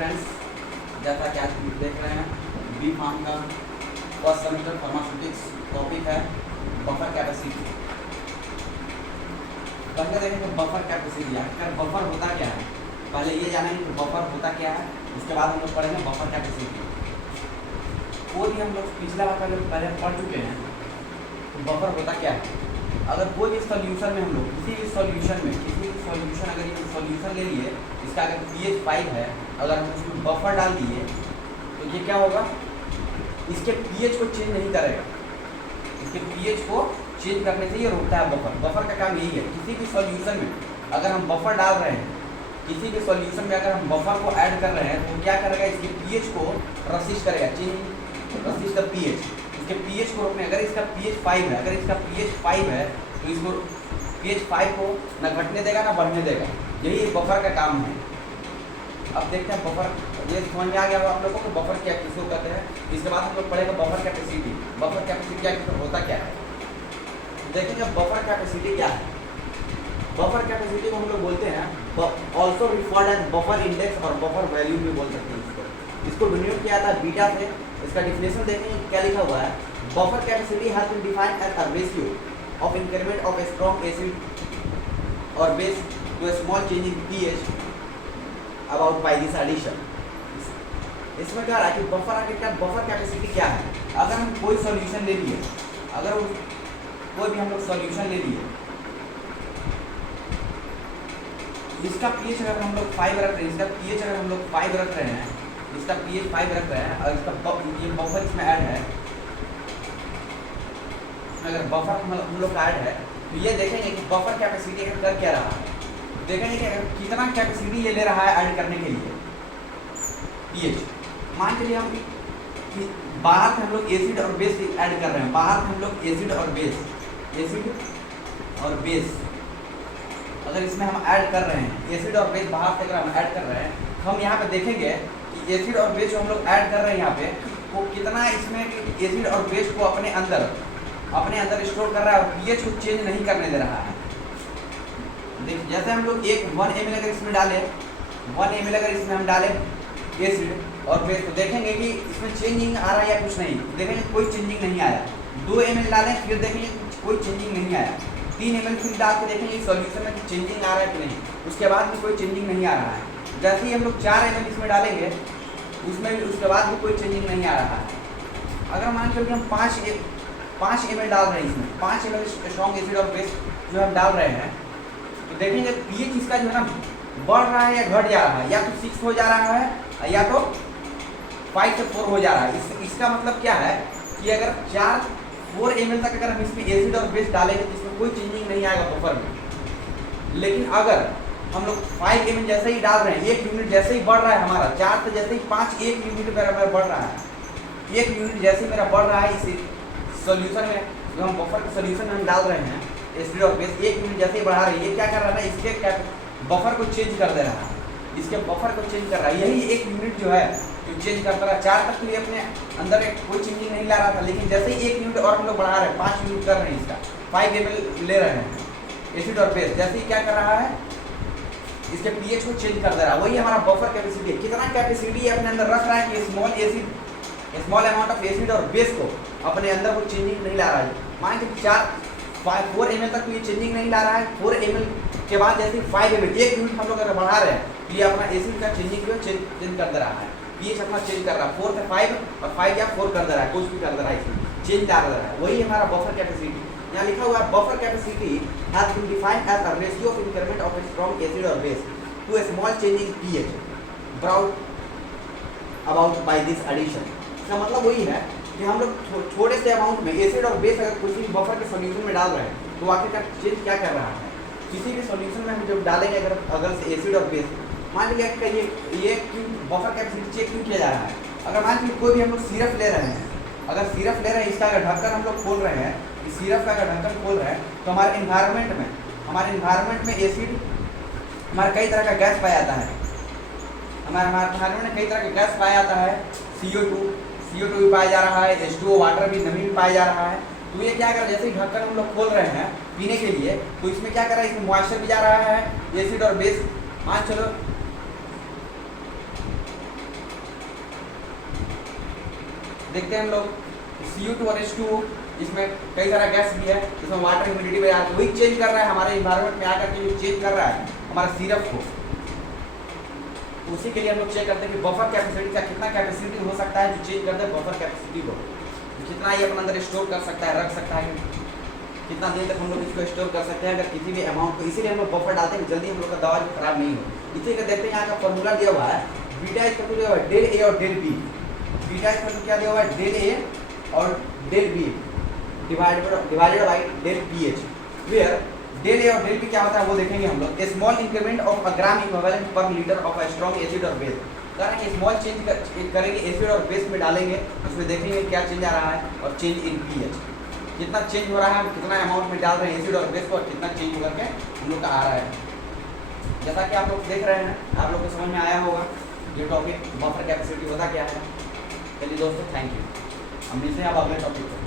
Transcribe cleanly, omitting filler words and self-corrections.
Friends, जैसा कि आज देख रहे हैं बी फार्म का फर्स्ट सेमेस्टर फार्मास्यूटिक्स टॉपिक है बफर कैपेसिटी। पहले देखेंगे बफर कैपेसिटी। आखिर बफर होता क्या है, पहले ये जानेंगे कि बफर होता क्या है, उसके बाद हम लोग पढ़ेंगे बफर कैपेसिटी। वो भी हम लोग पिछला बार पहले पढ़ चुके हैं। तो बफर होता क्या है, अगर कोई भी सॉल्यूशन में हम लोग किसी भी सॉल्यूशन अगर ये सॉल्यूशन ले लिए, इसका अगर pH 5 है, अगर हम उसमें बफर डाल दिए तो ये क्या होगा, इसके pH को चेंज नहीं करेगा। इसके pH को चेंज करने से ये रोकता है बफर। बफर का काम यही है, किसी भी सॉल्यूशन में अगर हम बफर डाल रहे हैं, किसी भी सॉल्यूशन में अगर हम बफर को ऐड कर रहे हैं तो क्या करेगा, इसके pH को रसिस्ट करेगा, रसिस्ट द pH। इसके pH को रोकने, अगर इसका pH 5 है, अगर इसका pH 5 है तो इसको pH 5 को ना घटने देगा ना बढ़ने देगा। यही बफर का काम है। अब देखते हैं बफर, ये समझ में आ गया आप लोगों को बफर क्या किसको कहते हैं। इसके बाद हम लोग पढ़ेंगे बफर कैपेसिटी। बफर कैपेसिटी क्या होता क्या है, देखेंगे बफर कैपेसिटी क्या है। बफर कैपेसिटी को हम लोग बोलते हैं also referred as buffer index और बफर वैल्यू भी बोल सकते हैं। इसको डिनोट किया था बीटा से। इसका डिफिनेशन देखेंगे क्या लिखा हुआ है, buffer capacity has been defined as a ratio of increment of a strong acid और base to a small change in pH about by this addition. इसमें क्या रहा कि बफर आगे क्या, बफर कैपेसिटी क्या है। अगर हम कोई सॉल्यूशन ले लिए, अगर कोई भी हम लोग सॉल्यूशन ले लिए, इसका pH अगर हम लोग 5 रख रहे हैं, इसका pH अगर हम लोग 5 रख रहे हैं, इसका pH 5 रख रहे हैं और इसका ये बफर इसमें ऐड है, अगर बफर हम लोग का ऐड है तो ये देखेंगे कि बफर कैपेसिटी अगर कर क्या रहा है, देखेंगे कि अगर कितना कैपेसिटी ये ले रहा है ऐड करने के लिए pH। मान के लिए हम बाहर से हम लोग एसिड और बेस ऐड कर रहे हैं, बाहर से हम लोग एसिड और बेस अगर इसमें हम ऐड कर रहे हैं, एसिड और बेस बाहर से अगर हम ऐड कर रहे हैं, हम यहाँ पे देखेंगे कि एसिड और बेस जो हम लोग ऐड कर रहे हैं यहाँ पे, वो कितना इसमें एसिड और बेस को अपने अंदर स्टोर कर रहा है और pH को चेंज नहीं करने दे रहा है। देखिए जैसे हम लोग 1 ml अगर इसमें डालें, 1 ml अगर इसमें हम डालें एसिड और बेस, तो देखेंगे कि इसमें चेंजिंग आ रहा है या कुछ नहीं, देखेंगे कोई चेंजिंग नहीं आया। 2 ml डालें, फिर देखेंगे कोई चेंजिंग नहीं आया। 3 ml फिर डाल के देखेंगे सॉल्यूशन में चेंजिंग आ रहा है कि नहीं, उसके बाद भी कोई चेंजिंग नहीं आ रहा है। जैसे ही हम लोग 4 ml इसमें डालेंगे, उसमें भी उसके बाद भी कोई चेंजिंग नहीं आ रहा है। अगर मान लो कि हम 5 ml डाल रहे हैं, इसमें 5 ml स्ट्रॉन्ग एसिड और बेस जो हम डाल रहे हैं, तो देखेंगे pH इसका जो है ना बढ़ रहा है या घट जा रहा है, या तो 6 हो जा रहा है या तो 5 से 4 हो जा रहा है। इसका मतलब क्या है कि अगर 4 ml तक अगर हम इसमें एसिड और बेस डालेंगे तो इसमें कोई चेंजिंग नहीं आएगा बफर में। लेकिन अगर हम लोग 5 ml जैसे ही डाल रहे हैं, 1 यूनिट जैसे ही बढ़ रहा है हमारा, 4 से जैसे ही 5 1 यूनिट मेरा बढ़ रहा है, 1 यूनिट जैसे मेरा बढ़ रहा है इस सॉल्यूशन में, जो हम बफर के सॉल्यूशन में हम डाल रहे हैं एसिड और बेस, 1 यूनिट जैसे ही बढ़ा रहे हैं, ये क्या कर रहा है, इसके बफर को चेंज कर दे रहा है, इसके बफर को चेंज कर रहा है। यही 1 यूनिट जो है जो चेंज करता रहा। 4 तक के लिए अपने अंदर कोई चेंजिंग नहीं ला रहा था, लेकिन जैसे ही 1 यूनिट और हम लोग बढ़ा रहे हैं, 5 यूनिट कर रहे हैं, इसका 5 ml ले रहे हैं एसिड और बेस, जैसे ही क्या कर रहा है, इसके pH को चेंज कर दे रहा है। वही हमारा बफर कैपेसिटी है। कितना कैपेसिटी अपने अंदर रख रहा है कि स्मॉल अमाउंट ऑफ एसिड और बेस को अपने अंदर वो चेंजिंग नहीं ला रहा है। मान के 4 ml तक तो ये चेंजिंग नहीं ला रहा है। 4 ml के बाद जैसे 5 ml 1 यूनिट हम लोग अगर बढ़ा रहे हैं, तो ये अपना एसिड का चेंजिंग जो चेंज कर दे रहा है, pH अपना चेंज कर रहा है। 4 से 5 और 5 या 4 कर दे रहा है, कुछ भी कर दे रहा है, इसमें चेंज डाल दे रहा है। वही हमारा बफर कैपेसिटी। यहाँ लिखा हुआ है buffer capacity has been defined as a ratio of increment of a strong acid और base to a small change in pH brought about by this addition. इसका मतलब वही है कि हम लोग थोड़े से अमाउंट में एसिड और बेस अगर किसी भी बफर के सॉल्यूशन में डाल रहे हैं, तो आखिरकार चेंज क्या कर रहा है, किसी भी सॉल्यूशन में हम जब डालेंगे अगर से एसिड और बेस, मान लीजिए ये क्यों बफर कैपेसिटी चेक क्यों किया जा रहा है। अगर मान लीजिए कोई भी हम लोग सिरप ले रहे हैं, अगर सिरप ले रहे हैं, इसका अगर ढक्कन हम लोग खोल रहे हैं, इस सिरप का अगर ढक्कन खोल रहे हैं, तो हमारे इन्वायरमेंट में एसिड, हमारे कई तरह का गैस पाया जाता है, हमारे इन्वायरमेंट में कई तरह का गैस पाया जाता है, CO2 भी पाया जा रहा है, H2O वाटर भी, नमी भी पाया जा रहा है। तो ये क्या कर रहा है, जैसे ही ढक्कन हम लोग खोल रहे हैं पीने के लिए, तो इसमें क्या कर रहा है, इसमें मॉइस्चर भी जा रहा है, एसिड और बेस। मान चलो देखते हैं हम लोग CO2 और H2O, इसमें कई सारा गैस भी है, इसमें वाटर ह्यूमिडिटी में आकर वही चेंज कर रहा है हमारे इन्वायरमेंट में आकर के, जो चेंज कर रहा है हमारा सिरप को। उसी के लिए हम लोग चेक करते हैं कि बफर कैपेसिटी का कितना कैपेसिटी हो सकता है जो चेंज करते हैं बफर कैपेसिटी को, कितना ये अपने अंदर स्टोर कर सकता है, रख सकता है, कितना दिन तक हम लोग इसको स्टोर कर सकते हैं अगर किसी भी अमाउंट को। इसीलिए हम लोग बफर डालते हैं जल्दी हम लोग का दवा जो खराब नहीं हो। इसी का देखते हैं यहाँ का फॉर्मूला दिया हुआ है, बीटा इक्वल टू दिया हुआ है डेल ए और del B. Beta equal to क्या दिया हुआ है, डेल ए और del B divided by del P H, where del A और डेल बी क्या होता है वो देखेंगे हम लोग। Small increment of a gram equivalent पर litre of a strong acid और बेस, करेंगे स्मॉल चेंज करेंगे एसिड और बेस में डालेंगे, उसमें देखेंगे क्या चेंज आ रहा है और चेंज इन पीएच कितना चेंज हो रहा है, हम कितना अमाउंट में डाल रहे हैं एसिड और बेस को और कितना चेंज होकर के हम लोग का आ रहा है। जैसा कि आप लोग देख रहे हैं, आप लोग को समझ में आया होगा ये टॉपिक बफर कैपेसिटी होता क्या है। चलिए दोस्तों, थैंक यू। हम मिलते हैं अब अगले टॉपिक पर।